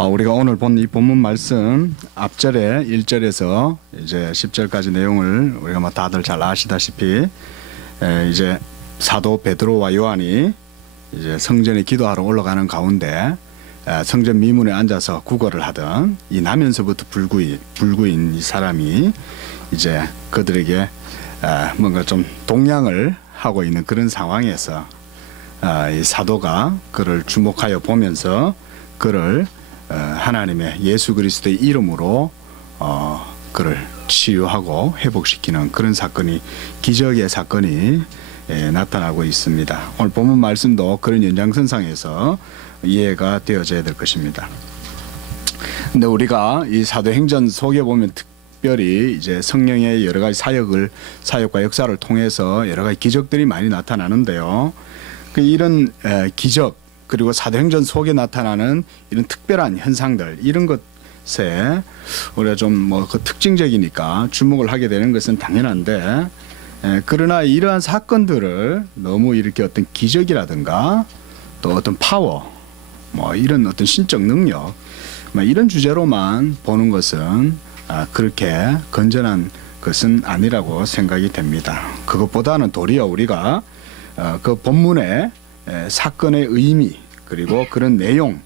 우리가 오늘 본 이 본문 말씀 앞절에 1절에서 이제 10절까지 내용을 우리가 다들 잘 아시다시피 이제 사도 베드로와 요한이 이제 성전에 기도하러 올라가는 가운데 성전 미문에 앉아서 구걸을 하던 이 나면서부터 불구인 이 사람이 이제 그들에게 뭔가 좀 동냥을 하고 있는 그런 상황에서 이 사도가 그를 주목하여 보면서 그를 하나님의 예수 그리스도의 이름으로 그를 치유하고 회복시키는 그런 사건이, 기적의 사건이 나타나고 있습니다. 오늘 본문 말씀도 그런 연장선상에서 이해가 되어져야 될 것입니다. 근데 우리가 이 사도행전 속에 보면 특별히 이제 성령의 여러 가지 사역과 역사를 통해서 여러 가지 기적들이 많이 나타나는데요. 이런 기적, 그리고 사도행전 속에 나타나는 이런 특별한 현상들, 이런 것에 우리가 좀 그 특징적이니까 주목을 하게 되는 것은 당연한데, 그러나 이러한 사건들을 너무 이렇게 어떤 기적이라든가 또 어떤 파워, 이런 어떤 신적 능력, 이런 주제로만 보는 것은 그렇게 건전한 것은 아니라고 생각이 됩니다. 그것보다는 도리어 우리가 그 본문의 사건의 의미, 그리고 그런 내용,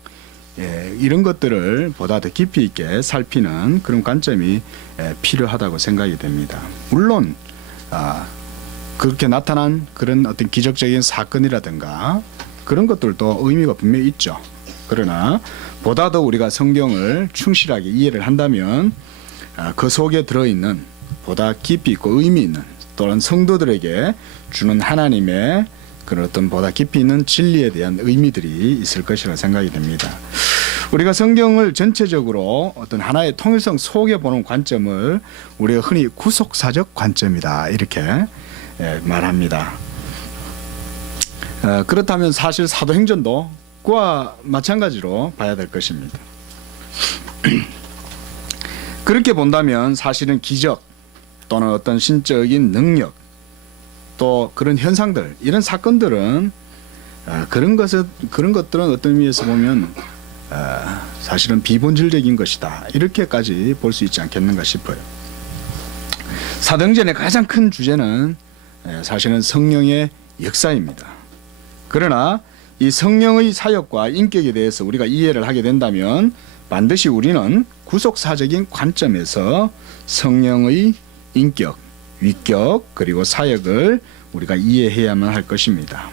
이런 것들을 보다 더 깊이 있게 살피는 그런 관점이 필요하다고 생각이 됩니다. 물론 그렇게 나타난 그런 어떤 기적적인 사건이라든가 그런 것들도 의미가 분명히 있죠. 그러나 보다 더 우리가 성경을 충실하게 이해를 한다면 그 속에 들어있는 보다 깊이 있고 의미 있는, 또는 성도들에게 주는 하나님의 그런 어떤 보다 깊이 있는 진리에 대한 의미들이 있을 것이라 생각이 됩니다. 우리가 성경을 전체적으로 어떤 하나의 통일성 속에 보는 관점을 우리가 흔히 구속사적 관점이다, 이렇게 말합니다. 그렇다면 사실 사도행전도 그와 마찬가지로 봐야 될 것입니다. 그렇게 본다면 사실은 기적 또는 어떤 신적인 능력, 또 그런 현상들, 이런 사건들은 그런 것들은 어떤 의미에서 보면 사실은 비본질적인 것이다, 이렇게까지 볼 수 있지 않겠는가 싶어요. 사도행전의 가장 큰 주제는 사실은 성령의 역사입니다. 그러나 이 성령의 사역과 인격에 대해서 우리가 이해를 하게 된다면 반드시 우리는 구속사적인 관점에서 성령의 인격, 위격, 그리고 사역을 우리가 이해해야만 할 것입니다.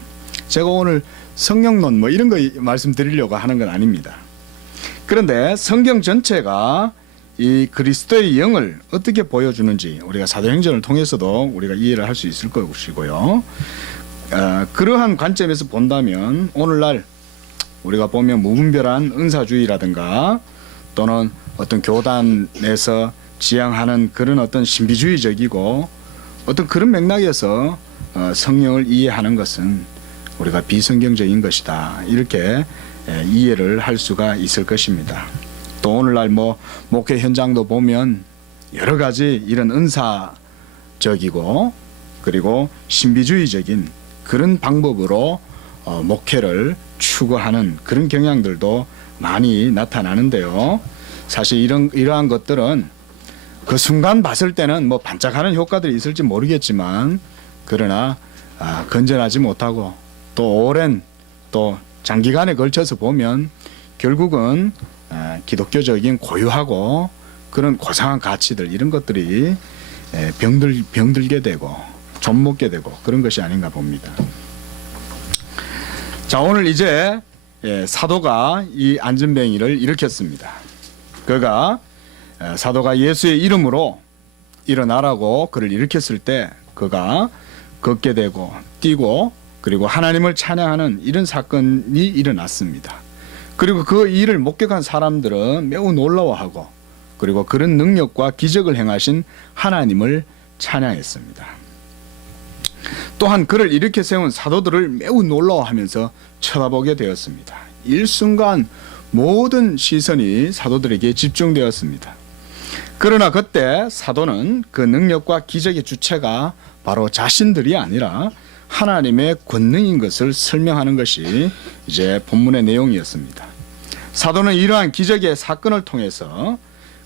제가 오늘 성령론 이런 거 말씀드리려고 하는 건 아닙니다. 그런데 성경 전체가 이 그리스도의 영을 어떻게 보여주는지 우리가 사도행전을 통해서도 우리가 이해를 할 수 있을 것이고요. 그러한 관점에서 본다면 오늘날 우리가 보면 무분별한 은사주의라든가 또는 어떤 교단에서 지향하는 그런 어떤 신비주의적이고 어떤 그런 맥락에서 성령을 이해하는 것은 우리가 비성경적인 것이다, 이렇게 이해를 할 수가 있을 것입니다. 또 오늘날 목회 현장도 보면 여러 가지 이런 은사적이고 그리고 신비주의적인 그런 방법으로 목회를 추구하는 그런 경향들도 많이 나타나는데요. 사실 이러한 것들은 그 순간 봤을 때는 반짝하는 효과들이 있을지 모르겠지만, 그러나 건전하지 못하고 또 오랜 또 장기간에 걸쳐서 보면 결국은 기독교적인 고유하고 그런 고상한 가치들, 이런 것들이 병들게 되고 좀먹게 되고 그런 것이 아닌가 봅니다. 자, 오늘 이제 사도가 이 안전뱅이를 일으켰습니다. 사도가 예수의 이름으로 일어나라고 그를 일으켰을 때 그가 걷게 되고 뛰고 그리고 하나님을 찬양하는 이런 사건이 일어났습니다. 그리고 그 일을 목격한 사람들은 매우 놀라워하고 그리고 그런 능력과 기적을 행하신 하나님을 찬양했습니다. 또한 그를 일으켜 세운 사도들을 매우 놀라워하면서 쳐다보게 되었습니다. 일순간 모든 시선이 사도들에게 집중되었습니다. 그러나 그때 사도는 그 능력과 기적의 주체가 바로 자신들이 아니라 하나님의 권능인 것을 설명하는 것이 이제 본문의 내용이었습니다. 사도는 이러한 기적의 사건을 통해서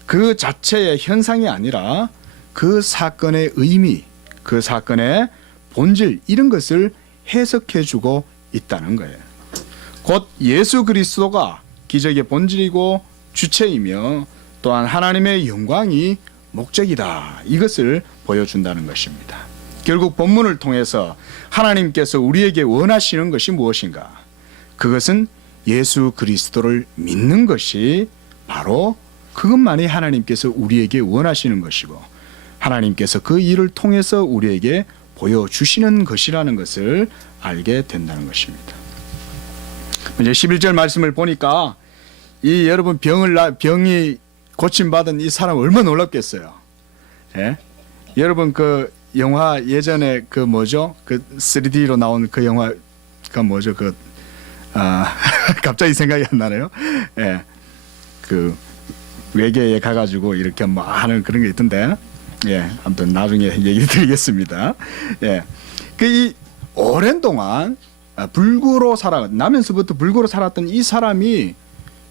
그 자체의 현상이 아니라 그 사건의 의미, 그 사건의 본질 이런 것을 해석해주고 있다는 거예요. 곧 예수 그리스도가 기적의 본질이고 주체이며 또한 하나님의 영광이 목적이다. 이것을 보여준다는 것입니다. 결국 본문을 통해서 하나님께서 우리에게 원하시는 것이 무엇인가? 그것은 예수 그리스도를 믿는 것이 바로 그것만이 하나님께서 우리에게 원하시는 것이고 하나님께서 그 일을 통해서 우리에게 보여주시는 것이라는 것을 알게 된다는 것입니다. 이제 11절 말씀을 보니까 이 여러분 병이 고침받은 이 사람 얼마나 놀랍겠어요. 예? 여러분 그 영화 예전에 그 뭐죠? 그 3D로 나온 그 영화 그 뭐죠? 그 갑자기 생각이 안 나네요. 예. 그 외계에 가가지고 이렇게 뭐 하는 그런 게 있던데. 예. 아무튼 나중에 얘기 드리겠습니다. 예. 그 이 오랜 동안 불구로 나면서부터 불구로 살았던 이 사람이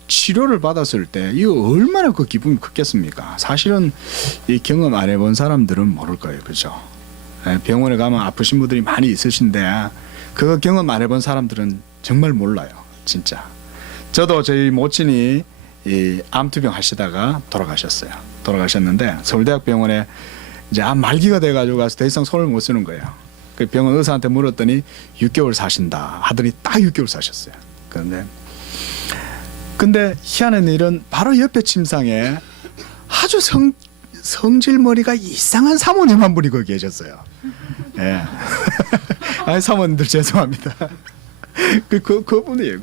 치료를 받았을 때 이거 얼마나 그 기분이 컸겠습니까? 사실은 이 경험 안 해본 사람들은 모를 거예요, 그렇죠? 병원에 가면 아프신 분들이 많이 있으신데 그거 경험 안 해본 사람들은 정말 몰라요, 진짜. 저도 저희 모친이 이 암투병 하시다가 돌아가셨는데 서울대학병원에 이제 암 말기가 돼가지고 가서 더 이상 손을 못 쓰는 거예요. 그 병원 의사한테 물었더니 6개월 사신다 하더니 딱 6개월 사셨어요. 근데 희한한 일은 바로 옆에 침상에 아주 성질머리가 이상한 사모님 한 분이 거기 계셨어요. 예. 아니 사모님들 죄송합니다. 그분이에요.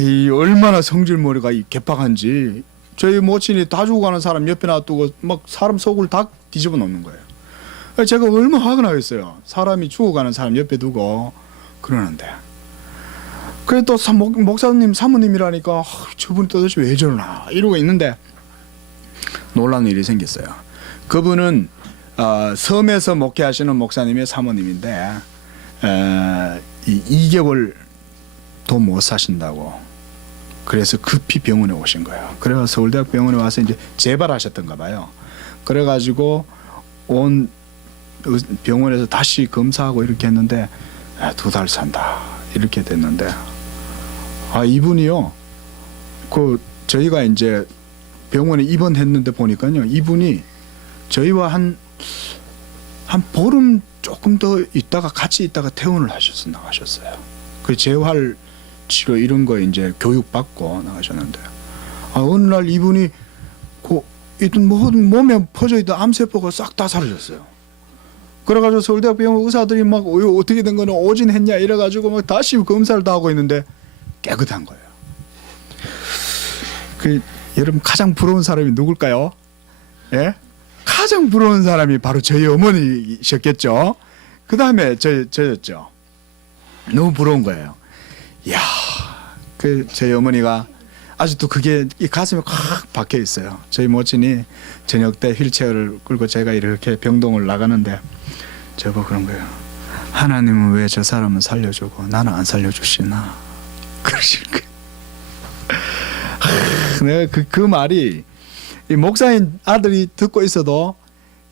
이 얼마나 성질머리가 개팍한지 저희 모친이 다 죽어가는 사람 옆에 놔두고 막 사람 속을 다 뒤집어 놓는 거예요. 제가 얼마나 화가 나겠어요. 사람이 죽어가는 사람 옆에 두고 그러는데. 그래 또 목사님 사모님이라니까 저분이 도대체 왜 저러나 이러고 있는데 놀라운 일이 생겼어요. 그분은 섬에서 목회하시는 목사님의 사모님인데 2개월 더 못 사신다고 그래서 급히 병원에 오신 거예요. 그래서 서울대학병원에 와서 이제 재발하셨던가 봐요. 그래가지고 온 병원에서 다시 검사하고 이렇게 했는데 2달 산다 이렇게 됐는데 이분이요 그 저희가 이제 병원에 입원했는데 보니까요 이분이 저희와 한 보름 조금 더 있다가 같이 있다가 퇴원을 하셔서 나가셨어요. 그 재활 치료 이런 거 이제 교육 받고 나가셨는데 어느 날 이분이 몸에 퍼져 있던 암세포가 싹 다 사라졌어요. 그래가지고 서울대학병원 의사들이 막 어떻게 된 거는 오진했냐 이래가지고 막 다시 검사를 다 하고 있는데 깨끗한 거예요. 여러분 가장 부러운 사람이 누굴까요? 예? 가장 부러운 사람이 바로 저희 어머니셨겠죠. 그 다음에 저였죠. 너무 부러운 거예요. 이야, 저희 어머니가 아직도 그게 이 가슴에 콱 박혀 있어요. 저희 모친이 저녁 때 휠체어를 끌고 제가 이렇게 병동을 나가는데 저보고 그런 거예요. 하나님은 왜 저 사람은 살려주고 나는 안 살려주시나? 그러시는 거예요. 내가 그 말이 이 목사인 아들이 듣고 있어도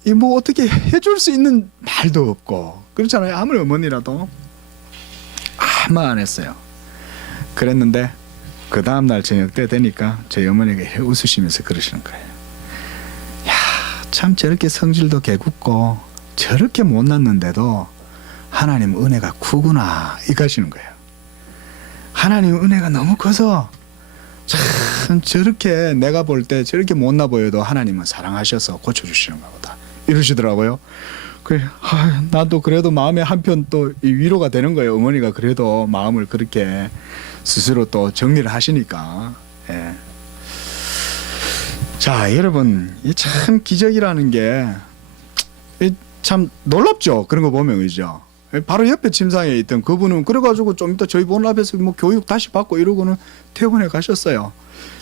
이 뭐 어떻게 해줄 수 있는 말도 없고 그렇잖아요. 아무리 어머니라도 아무 안 했어요. 그랬는데 그 다음날 저녁 때 되니까 저희 어머니가 웃으시면서 그러시는 거예요. 야, 참 저렇게 성질도 개굽고 저렇게 못났는데도 하나님 은혜가 크구나 이가시는 거예요. 하나님 은혜가 너무 커서 참 저렇게 내가 볼 때 저렇게 못나 보여도 하나님은 사랑하셔서 고쳐주시는가 보다 이러시더라고요. 나도 그래도 마음에 한편 또 위로가 되는 거예요. 어머니가 그래도 마음을 그렇게 스스로 또 정리를 하시니까. 예. 자, 여러분, 이 참 기적이라는 게 참 놀랍죠. 그런 거 보면 그죠. 바로 옆에 침상에 있던 그분은 그래가지고 좀 이따 저희 본 앞에서 뭐 교육 다시 받고 이러고는 퇴원해 가셨어요.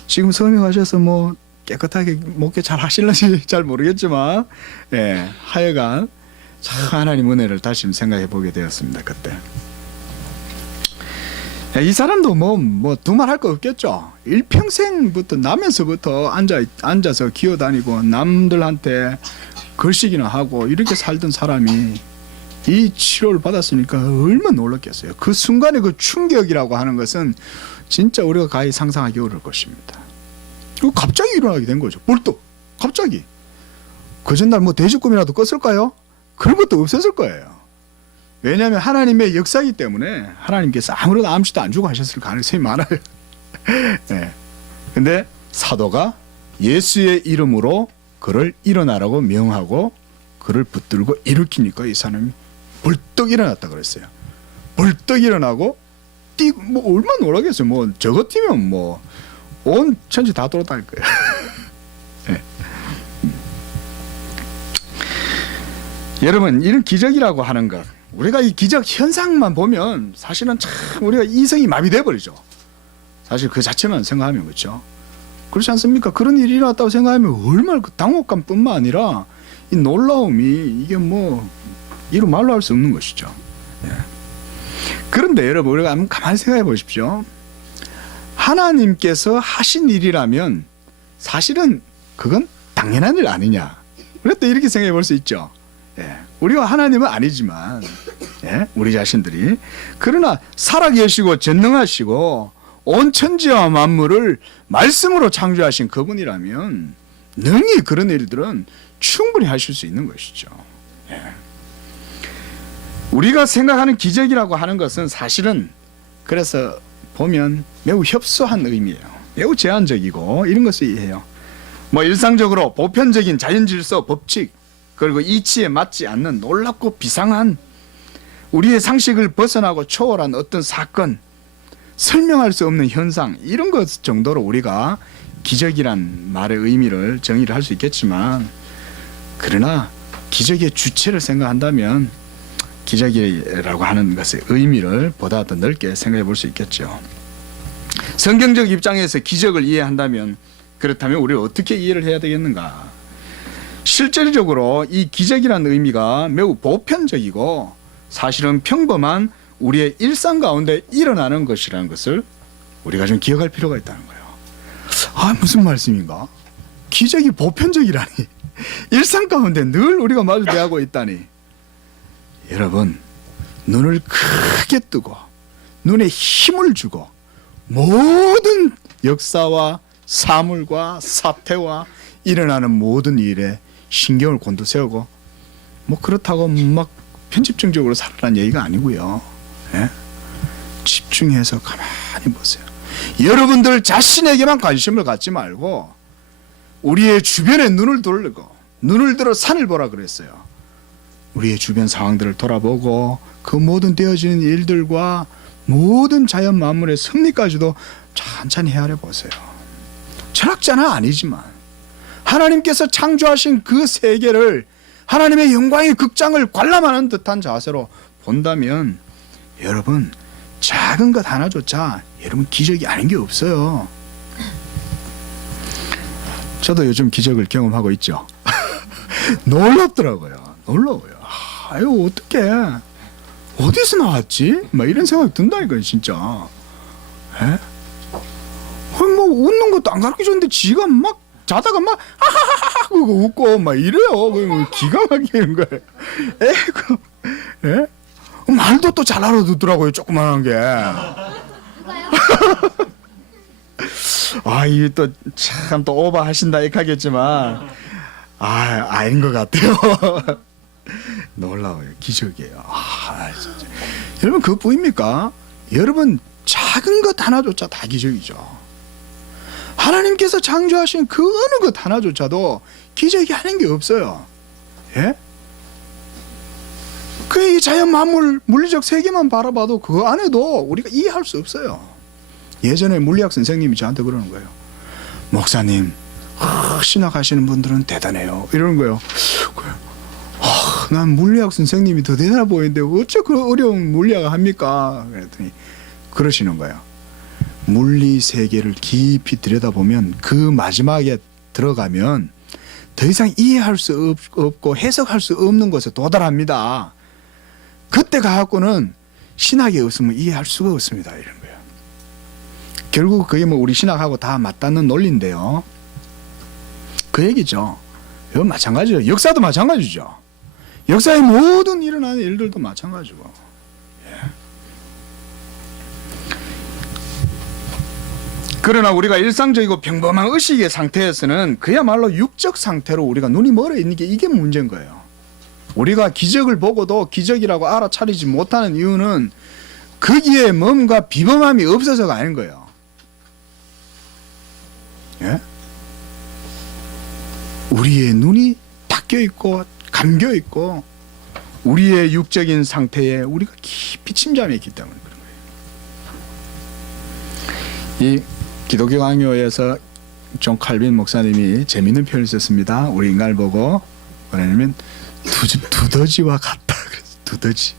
지금 성에 가셔서 뭐 깨끗하게 목회 잘 하실는지 잘 모르겠지만, 예, 하여간 참 하나님 은혜를 다시 생각해 보게 되었습니다. 그때. 이 사람도 뭐 두말 할 거 없겠죠. 일평생부터 나면서부터 앉아서 기어다니고 남들한테 걸식이나 하고 이렇게 살던 사람이 이 치료를 받았으니까 얼마나 놀랐겠어요. 그 순간의 그 충격이라고 하는 것은 진짜 우리가 가히 상상하기 어려울 것입니다. 갑자기 일어나게 된 거죠. 불떡 갑자기. 그 전날 뭐 돼지꿈이라도 꿨을까요? 그런 것도 없었을 거예요. 왜냐하면 하나님의 역사이기 때문에 하나님께서 아무런 암시도 안 주고 하셨을 가능성이 많아요. 네. 근데 사도가 예수의 이름으로 그를 일어나라고 명하고 그를 붙들고 일으키니까 이 사람이 벌떡 일어났다 그랬어요. 벌떡 일어나고 뛰고 뭐 얼마나 놀라겠어요. 뭐 저 같으면 뭐 온 천지 다 돌아다닐 거예요. 네. 여러분, 이런 기적이라고 하는 것, 우리가 이 기적 현상만 보면 사실은 참 우리가 이성이 마비돼 버리죠. 사실 그 자체만 생각하면. 그렇죠? 그렇지 않습니까? 그런 일이 일어났다고 생각하면 얼마나 그 당혹감뿐만 아니라 이 놀라움이 이게 뭐 이루 말로 할 수 없는 것이죠. 예. 그런데 여러분, 우리가 한번 가만히 생각해 보십시오. 하나님께서 하신 일이라면 사실은 그건 당연한 일 아니냐. 우리가 또 이렇게 생각해 볼 수 있죠. 예. 우리가 하나님은 아니지만, 예? 우리 자신들이. 그러나 살아계시고 전능하시고 온 천지와 만물을 말씀으로 창조하신 그분이라면 능히 그런 일들은 충분히 하실 수 있는 것이죠. 예. 우리가 생각하는 기적이라고 하는 것은 사실은 그래서 보면 매우 협소한 의미예요. 매우 제한적이고 이런 것을 이해해요. 뭐 일상적으로 보편적인 자연질서, 법칙, 그리고 이치에 맞지 않는 놀랍고 비상한 우리의 상식을 벗어나고 초월한 어떤 사건, 설명할 수 없는 현상, 이런 것 정도로 우리가 기적이란 말의 의미를 정의를 할 수 있겠지만, 그러나 기적의 주체를 생각한다면 기적이라고 하는 것의 의미를 보다 더 넓게 생각해 볼 수 있겠죠. 성경적 입장에서 기적을 이해한다면, 그렇다면 우리가 어떻게 이해를 해야 되겠는가? 실질적으로 이 기적이라는 의미가 매우 보편적이고 사실은 평범한 우리의 일상 가운데 일어나는 것이라는 것을 우리가 좀 기억할 필요가 있다는 거예요. 아, 무슨 말씀인가? 기적이 보편적이라니. 일상 가운데 늘 우리가 마주대하고 있다니. 여러분, 눈을 크게 뜨고 눈에 힘을 주고 모든 역사와 사물과 사태와 일어나는 모든 일에 신경을 곤두세우고 뭐 그렇다고 막 편집증적으로 살아라는 얘기가 아니고요. 예? 집중해서 가만히 보세요. 여러분들 자신에게만 관심을 갖지 말고 우리의 주변에 눈을 돌리고, 눈을 들어 산을 보라 그랬어요. 우리의 주변 상황들을 돌아보고 그 모든 되어지는 일들과 모든 자연 만물의 섭리까지도 천천히 헤아려 보세요. 철학자는 아니지만 하나님께서 창조하신 그 세계를 하나님의 영광의 극장을 관람하는 듯한 자세로 본다면 여러분, 작은 것 하나조차 여러분 기적이 아닌 게 없어요. 저도 요즘 기적을 경험하고 있죠. 놀랍더라고요. 놀라워요. 아유, 어떡해, 어디서 나왔지? 막 이런 생각이 든다니까요, 진짜. 에? 뭐 웃는 것도 안 가르쳐줬는데 지가 막 자다가 막 하하하하 그거 웃고 막 이래요. 기가 막히는 거예요. 에이구, 예? 말도 또 잘 알아듣더라고요, 조그만한 게. 아, 이게 또 참 또 오버하신다 이카겠지만, 아닌 것 같아요. 놀라워요. 기적이에요. 진짜. 여러분, 그거 보입니까? 여러분, 작은 것 하나조차 다 기적이죠. 하나님께서 창조하신 그 어느 것 하나조차도 기적이 아닌 게 없어요. 예? 그 이 자연 만물 물리적 세계만 바라봐도 그 안에도 우리가 이해할 수 없어요. 예전에 물리학 선생님이 저한테 그러는 거예요. 목사님, 신학하시는 분들은 대단해요. 이러는 거예요. 난 물리학 선생님이 더 대단해 보이는데 어째 그 어려운 물리학을 합니까? 그랬더니 그러시는 거예요. 물리 세계를 깊이 들여다보면 그 마지막에 들어가면 더 이상 이해할 수 없고 해석할 수 없는 것에 도달합니다. 그때 가갖고는 신학이 없으면 이해할 수가 없습니다. 이런 거예요. 결국 그게 뭐 우리 신학하고 다 맞닿는 논리인데요. 그 얘기죠. 이건 마찬가지죠. 역사도 마찬가지죠. 역사의 모든 일어나는 일들도 마찬가지고. 그러나 우리가 일상적이고 평범한 의식의 상태에서는 그야말로 육적 상태로 우리가 눈이 멀어 있는 게 이게 문제인 거예요. 우리가 기적을 보고도 기적이라고 알아차리지 못하는 이유는 거기에 뭔가 비범함이 없어서가 아닌 거예요. 예? 우리의 눈이 닫혀 있고 감겨 있고 우리의 육적인 상태에 우리가 깊이 침잠해 있기 때문에 그런 거예요. 이 기독교 강요에서 존 칼빈 목사님이 재미있는 표현을 썼습니다. 우리 인간을 보고 뭐냐면 두더지와 같다. 두더지.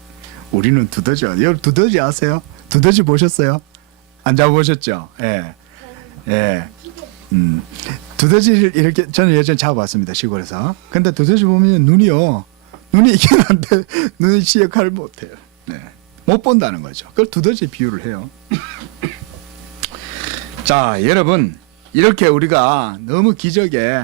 우리는 두더지와. 여러분 두더지 아세요? 두더지 보셨어요? 안 잡아보셨죠? 예. 예. 두더지를 이렇게 저는 예전에 잡아봤습니다. 시골에서. 근데 두더지 보면 눈이 있긴 한데 눈이 지 역할을 못해요. 네. 못 본다는 거죠. 그걸 두더지 비유를 해요. 자, 여러분 이렇게 우리가 너무 기적에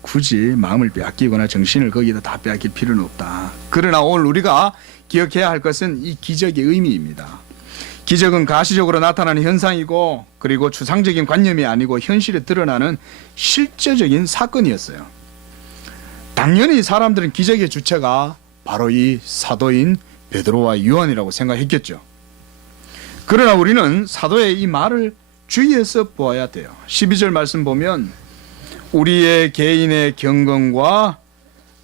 굳이 마음을 빼앗기거나 정신을 거기다 다 빼앗길 필요는 없다. 그러나 오늘 우리가 기억해야 할 것은 이 기적의 의미입니다. 기적은 가시적으로 나타나는 현상이고 그리고 추상적인 관념이 아니고 현실에 드러나는 실제적인 사건이었어요. 당연히 사람들은 기적의 주체가 바로 이 사도인 베드로와 요한이라고 생각했겠죠. 그러나 우리는 사도의 이 말을 주의해서 보아야 돼요. 12절 말씀 보면 우리의 개인의 경건과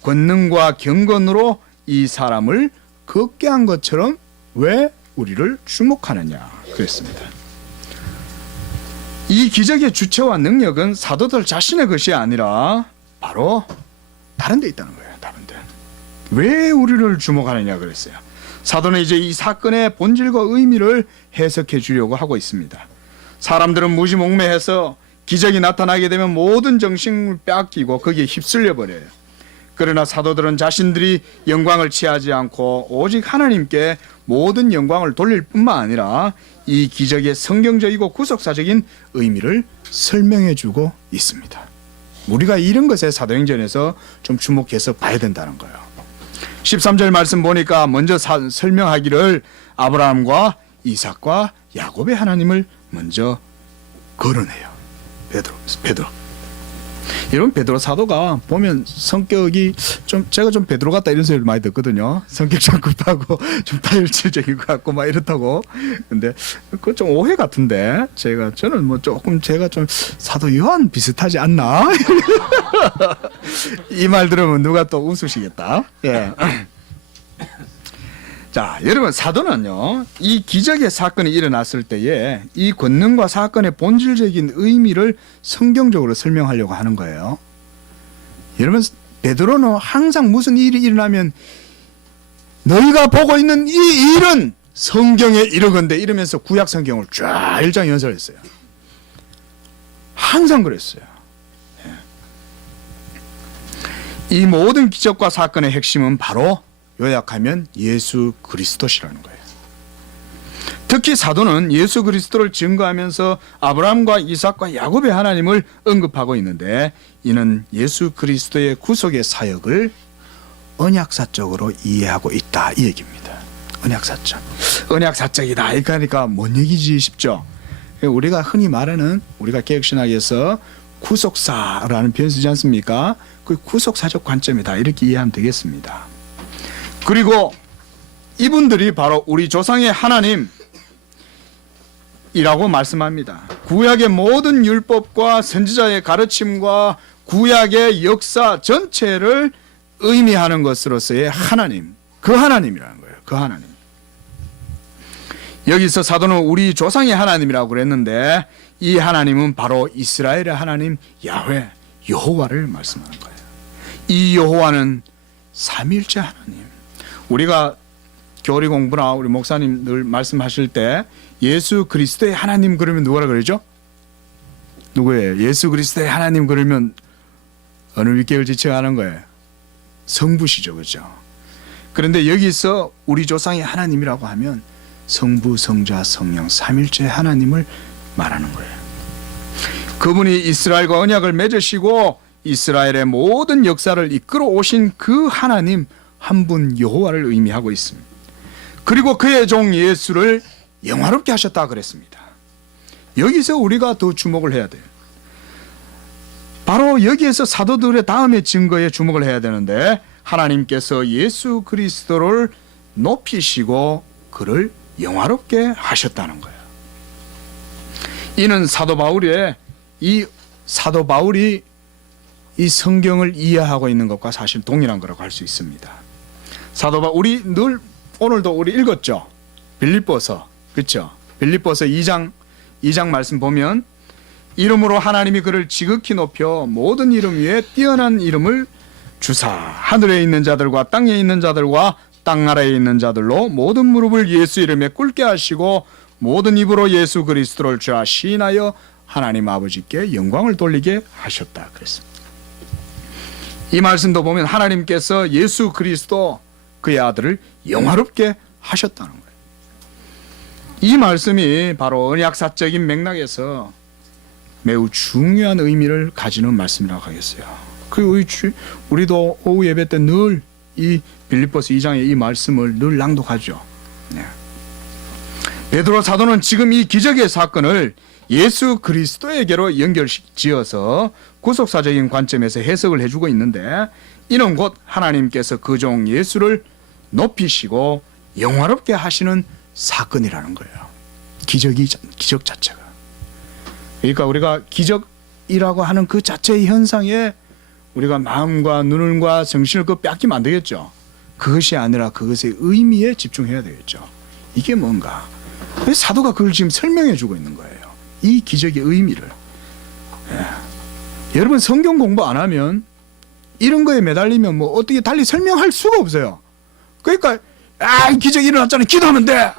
권능과 경건으로 이 사람을 걷게 한 것처럼 왜 우리를 주목하느냐 그랬습니다. 이 기적의 주체와 능력은 사도들 자신의 것이 아니라 바로 다른 데 있다는 거예요. 다른 데. 왜 우리를 주목하느냐 그랬어요. 사도는 이제 이 사건의 본질과 의미를 해석해 주려고 하고 있습니다. 사람들은 무지몽매해서 기적이 나타나게 되면 모든 정신을 빼앗기고 거기에 휩쓸려 버려요. 그러나 사도들은 자신들이 영광을 취하지 않고 오직 하나님께 모든 영광을 돌릴 뿐만 아니라 이 기적의 성경적이고 구속사적인 의미를 설명해 주고 있습니다. 우리가 이런 것에 사도행전에서 좀 주목해서 봐야 된다는 거예요. 13절 말씀 보니까 먼저 설명하기를 아브라함과 이삭과 야곱의 하나님을 먼저 거론해요. 베드로. 이런 베드로 사도가 보면 성격이 좀 제가 좀 베드로 같다 이런 소리를 많이 듣거든요. 성격 좀 급하고 좀 다혈질적인 것 같고 막 이렇다고. 근데 그건 좀 오해 같은데 저는 뭐 조금 제가 좀 사도 요한 비슷하지 않나? 이 말 들으면 누가 또 웃으시겠다. 예. 자, 여러분 사도는요 이 기적의 사건이 일어났을 때에 이 권능과 사건의 본질적인 의미를 성경적으로 설명하려고 하는 거예요. 여러분 베드로는 항상 무슨 일이 일어나면 너희가 보고 있는 이 일은 성경에 이르건대 이러면서 구약 성경을 쫙 일장 연설했어요. 항상 그랬어요. 이 모든 기적과 사건의 핵심은 바로 요약하면 예수 그리스도시라는 거예요. 특히 사도는 예수 그리스도를 증거하면서 아브라함과 이삭과 야곱의 하나님을 언급하고 있는데 이는 예수 그리스도의 구속의 사역을 언약사적으로 이해하고 있다 이 얘기입니다. 언약사적이다 그러니까 뭔 얘기지 싶죠. 우리가 흔히 말하는 우리가 개혁신학에서 구속사라는 표현 쓰지 않습니까? 그 구속사적 관점이다 이렇게 이해하면 되겠습니다. 그리고 이분들이 바로 우리 조상의 하나님이라고 말씀합니다. 구약의 모든 율법과 선지자의 가르침과 구약의 역사 전체를 의미하는 것으로서의 하나님, 그 하나님이라는 거예요. 그 하나님. 여기서 사도는 우리 조상의 하나님이라고 그랬는데 이 하나님은 바로 이스라엘의 하나님 야훼, 여호와를 말씀하는 거예요. 이 여호와는 삼위일체 하나님. 우리가 교리 공부나 우리 목사님 늘 말씀하실 때 예수 그리스도의 하나님 그러면 누구라 그러죠? 누구예요? 예수 그리스도의 하나님 그러면 어느 윗격을 지칭하는 거예요? 성부시죠, 그렇죠? 그런데 여기서 우리 조상의 하나님이라고 하면 성부, 성자, 성령 삼일째 하나님을 말하는 거예요. 그분이 이스라엘과 언약을 맺으시고 이스라엘의 모든 역사를 이끌어 오신 그 하나님 한 분 여호와를 의미하고 있습니다. 그리고 그의 종 예수를 영화롭게 하셨다 그랬습니다. 여기서 우리가 더 주목을 해야 돼요. 바로 여기에서 사도들의 다음의 증거에 주목을 해야 되는데, 하나님께서 예수 그리스도를 높이시고 그를 영화롭게 하셨다는 거예요. 이는 사도 바울이 이 성경을 이해하고 있는 것과 사실 동일한 거라고 할 수 있습니다. 우리 늘 오늘도 우리 읽었죠. 빌립보서, 그렇죠? 빌립보서 2장 말씀 보면, 이름으로 하나님이 그를 지극히 높여 모든 이름 위에 뛰어난 이름을 주사 하늘에 있는 자들과 땅에 있는 자들과 땅 아래에 있는 자들로 모든 무릎을 예수 이름에 꿇게 하시고 모든 입으로 예수 그리스도를 주라 시인하여 하나님 아버지께 영광을 돌리게 하셨다 그랬습니다. 이 말씀도 보면 하나님께서 예수 그리스도 그의 아들을 영화롭게 하셨다는 거예요. 이 말씀이 바로 언약사적인 맥락에서 매우 중요한 의미를 가지는 말씀이라고 하겠어요. 우리도 오후 예배 때 늘 이 빌립보서 2장의 이 말씀을 늘 낭독하죠. 네. 베드로 사도는 지금 이 기적의 사건을 예수 그리스도에게로 연결지어서 구속사적인 관점에서 해석을 해주고 있는데, 이는 곧 하나님께서 그 종 예수를 높이시고 영화롭게 하시는 사건이라는 거예요. 기적 자체가. 그러니까 우리가 기적이라고 하는 그 자체의 현상에 우리가 마음과 눈과 정신을 빼앗기면 안 되겠죠. 그것이 아니라 그것의 의미에 집중해야 되겠죠. 이게 뭔가. 사도가 그걸 지금 설명해 주고 있는 거예요. 이 기적의 의미를. 여러분 성경 공부 안 하면 이런 거에 매달리면 뭐 어떻게 달리 설명할 수가 없어요. 그러니까 기적이 일어났잖아요. 기도하면 돼.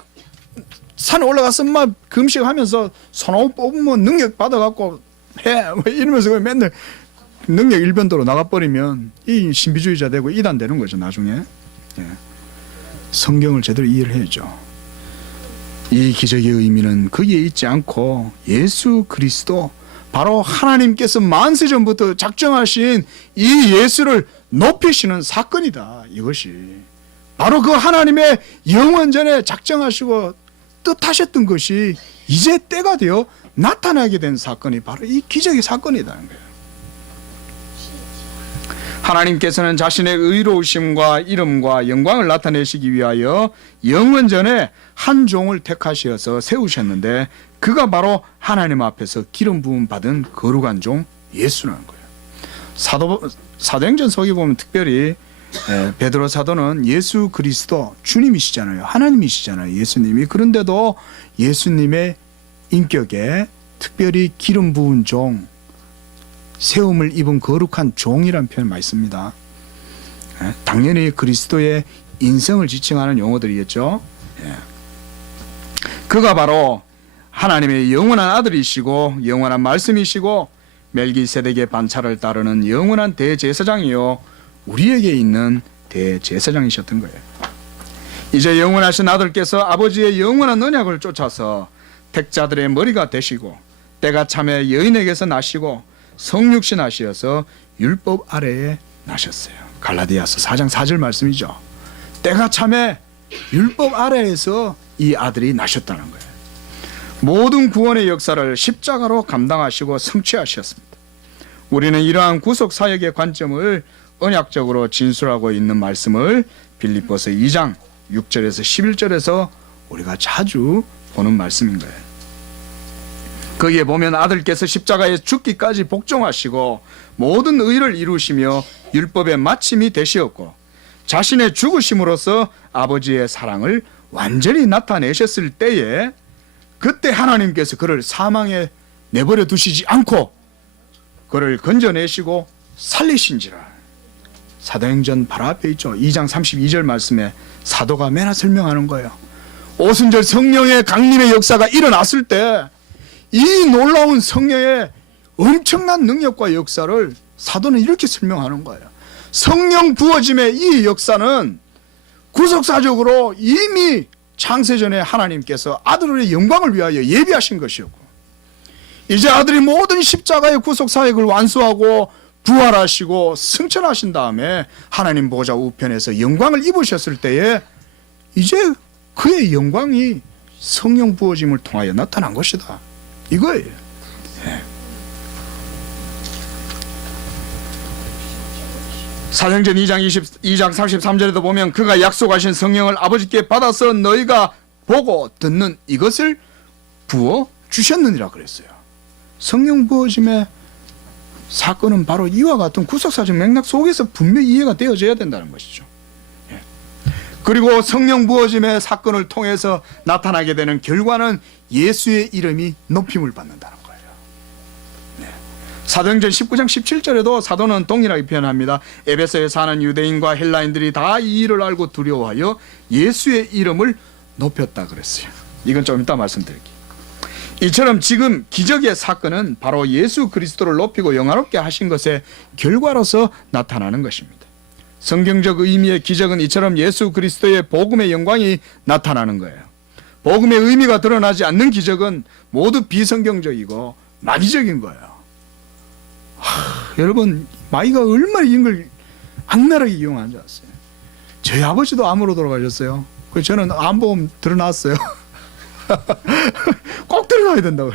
산에 올라가서 막 금식하면서 손옷 뽑으면 능력 받아갖고 해. 이러면서 맨날 능력 일변도로 나가버리면 이 신비주의자 되고 이단 되는 거죠. 나중에. 성경을 제대로 이해를 해야죠. 이 기적의 의미는 거기에 있지 않고 예수 그리스도, 바로 하나님께서 만세 전부터 작정하신 이 예수를 높이시는 사건이다. 이것이 바로 그 하나님의 영원전에 작정하시고 뜻하셨던 것이 이제 때가 되어 나타나게 된 사건이 바로 이 기적의 사건이라는 거예요. 하나님께서는 자신의 의로우심과 이름과 영광을 나타내시기 위하여 영원전에 한 종을 택하셔서 세우셨는데, 그가 바로 하나님 앞에서 기름 부음 받은 거룩한 종 예수라는 거예요. 사도행전 서기 보면 특별히 베드로 사도는 예수 그리스도 주님이시잖아요. 하나님이시잖아요. 예수님이. 그런데도 예수님의 인격에 특별히 기름 부은 종, 세움을 입은 거룩한 종이라는 표현을 많이 씁니다. 당연히 그리스도의 인성을 지칭하는 용어들이겠죠. 그가 바로 하나님의 영원한 아들이시고 영원한 말씀이시고 멜기세덱의 반차를 따르는 영원한 대제사장이요 우리에게 있는 대제사장이셨던 거예요. 이제 영원하신 아들께서 아버지의 영원한 언약을 쫓아서 택자들의 머리가 되시고 때가 참에 여인에게서 나시고 성육신 하시어서 율법 아래에 나셨어요. 갈라디아서 4장 4절 말씀이죠. 때가 참에 율법 아래에서 이 아들이 나셨다는 거예요. 모든 구원의 역사를 십자가로 감당하시고 성취하셨습니다. 우리는 이러한 구속 사역의 관점을 언약적으로 진술하고 있는 말씀을 빌립보서 2장 6절에서 11절에서 우리가 자주 보는 말씀인 거예요. 거기에 보면 아들께서 십자가에 죽기까지 복종하시고 모든 의를 이루시며 율법의 마침이 되시었고 자신의 죽으심으로써 아버지의 사랑을 완전히 나타내셨을 때에, 그때 하나님께서 그를 사망에 내버려 두시지 않고 그를 건져내시고 살리신지라. 사도행전 바로 앞에 있죠. 2장 32절 말씀에 사도가 맨날 설명하는 거예요. 오순절 성령의 강림의 역사가 일어났을 때 이 놀라운 성령의 엄청난 능력과 역사를 사도는 이렇게 설명하는 거예요. 성령 부어짐의 이 역사는 구속사적으로 이미 창세전에 하나님께서 아들의 영광을 위하여 예비하신 것이었고, 이제 아들이 모든 십자가의 구속 사역을 완수하고 부활하시고 승천하신 다음에 하나님 보좌 우편에서 영광을 입으셨을 때에 이제 그의 영광이 성령 부어짐을 통하여 나타난 것이다, 이거예요. 예. 사도행전 2장 33절에도 보면 그가 약속하신 성령을 아버지께 받아서 너희가 보고 듣는 이것을 부어 주셨느니라 그랬어요. 성령 부어짐의 사건은 바로 이와 같은 구속사적 맥락 속에서 분명히 이해가 되어져야 된다는 것이죠. 예. 그리고 성령 부어짐의 사건을 통해서 나타나게 되는 결과는 예수의 이름이 높임을 받는다는 거예요. 예. 사도행전 19장 17절에도 사도는 동일하게 표현합니다. 에베소에 사는 유대인과 헬라인들이 다 이 일을 알고 두려워하여 예수의 이름을 높였다 그랬어요. 이건 좀 이따 말씀드릴게요. 이처럼 지금 기적의 사건은 바로 예수 그리스도를 높이고 영화롭게 하신 것의 결과로서 나타나는 것입니다. 성경적 의미의 기적은 이처럼 예수 그리스도의 복음의 영광이 나타나는 거예요. 복음의 의미가 드러나지 않는 기적은 모두 비성경적이고 마귀적인 거예요. 여러분, 마귀가 얼마나 이걸 악랄하게 이용하는 줄 아세요? 저희 아버지도 암으로 돌아가셨어요. 그래서 저는 암보험 들어놨어요. 꼭 들어가야 된다고.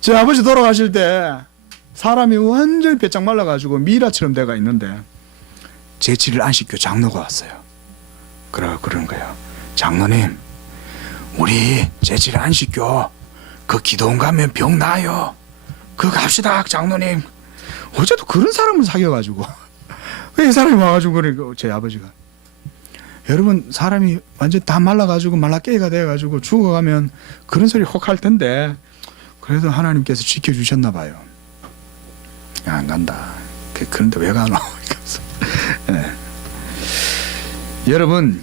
제 아버지 돌아가실 때 사람이 완전히 배짱 말라가지고 미라처럼 돼가 있는데 제7일 안식교 장로가 왔어요. 그러는 거예요. 장로님, 우리 제7일 안식교 그 기도원 가면 병 나요. 그거 갑시다 장로님. 어제도 그런 사람을 사귀어가지고 이 사람이 와가지고 그러니까 제 아버지가, 여러분 사람이 완전 다 말라가지고 말라깨가 돼가지고 죽어가면 그런 소리 혹 할 텐데 그래도 하나님께서 지켜주셨나 봐요. 야, 안 간다. 그런데 왜 가노? 네. 여러분,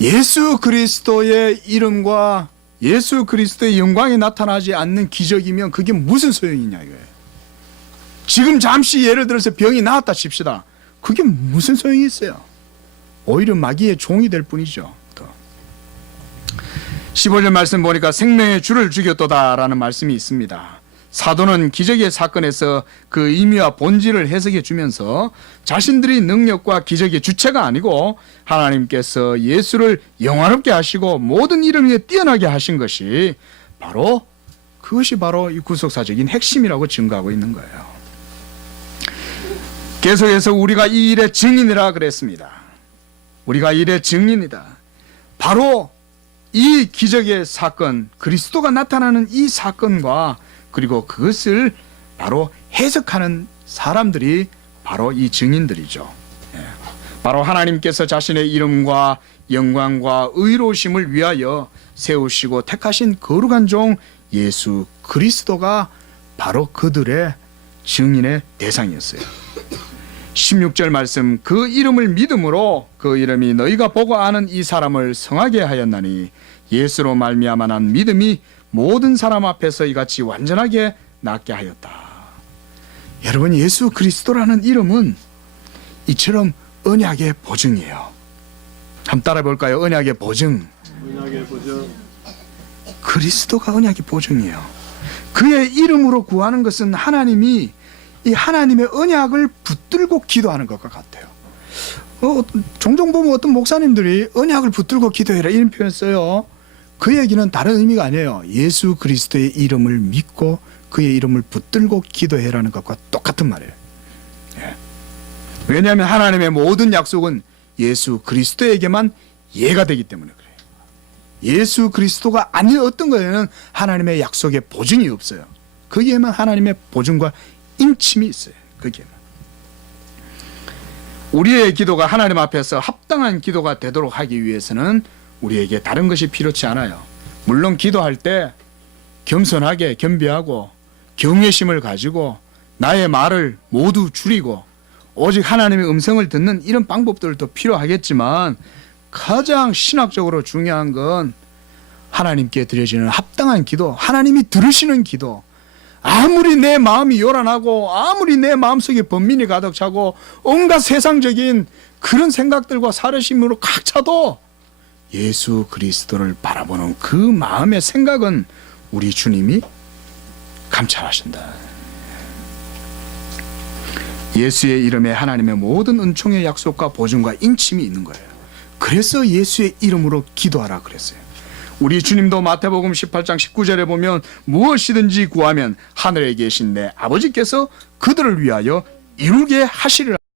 예수 그리스도의 이름과 예수 그리스도의 영광이 나타나지 않는 기적이면 그게 무슨 소용이냐 이거예요. 지금 잠시 예를 들어서 병이 나았다 칩시다. 그게 무슨 소용이 있어요? 오히려 마귀의 종이 될 뿐이죠. 15절 말씀 보니까 생명의 주를 죽였도다라는 말씀이 있습니다. 사도는 기적의 사건에서 그 의미와 본질을 해석해 주면서 자신들이 능력과 기적의 주체가 아니고 하나님께서 예수를 영화롭게 하시고 모든 이름 위에 뛰어나게 하신 것이 그것이 바로 이 구속사적인 핵심이라고 증거하고 있는 거예요. 계속해서 우리가 이 일의 증인이라 그랬습니다. 우리가 이 일의 증인이다. 바로 이 기적의 사건, 그리스도가 나타나는 이 사건과 그리고 그것을 바로 해석하는 사람들이 바로 이 증인들이죠. 바로 하나님께서 자신의 이름과 영광과 의로우심을 위하여 세우시고 택하신 거룩한 종 예수 그리스도가 바로 그들의 증인의 대상이었어요. 16절 말씀, 그 이름을 믿음으로 그 이름이 너희가 보고 아는 이 사람을 성하게 하였나니 예수로 말미암아 난 믿음이 모든 사람 앞에서 이같이 완전하게 낫게 하였다. 여러분, 예수 그리스도라는 이름은 이처럼 언약의 보증이에요. 한번 따라해 볼까요? 언약의 보증. 언약의 보증. 그리스도가 언약의 보증이에요. 그의 이름으로 구하는 것은 하나님이 이 하나님의 언약을 붙들고 기도하는 것과 같아요. 종종 보면 어떤 목사님들이 언약을 붙들고 기도해라 이런 표현 써요. 그 얘기는 다른 의미가 아니에요. 예수 그리스도의 이름을 믿고 그의 이름을 붙들고 기도해라는 것과 똑같은 말이에요. 예. 왜냐하면 하나님의 모든 약속은 예수 그리스도에게만 예가 되기 때문에 그래요. 예수 그리스도가 아닌 어떤 거에는 하나님의 약속의 보증이 없어요. 거기에만 하나님의 보증과 인침이 있어요. 거기에는. 우리의 기도가 하나님 앞에서 합당한 기도가 되도록 하기 위해서는 우리에게 다른 것이 필요치 않아요. 물론 기도할 때 겸손하게 겸비하고 경외심을 가지고 나의 말을 모두 줄이고 오직 하나님의 음성을 듣는 이런 방법들도 필요하겠지만 가장 신학적으로 중요한 건 하나님께 드려지는 합당한 기도, 하나님이 들으시는 기도. 아무리 내 마음이 요란하고 아무리 내 마음속에 번민이 가득 차고 온갖 세상적인 그런 생각들과 사려심으로 꽉 차도 예수 그리스도를 바라보는 그 마음의 생각은 우리 주님이 감찰하신다. 예수의 이름에 하나님의 모든 은총의 약속과 보증과 인침이 있는 거예요. 그래서 예수의 이름으로 기도하라 그랬어요. 우리 주님도 마태복음 18장 19절에 보면 무엇이든지 구하면 하늘에 계신 내 아버지께서 그들을 위하여 이루게 하시리라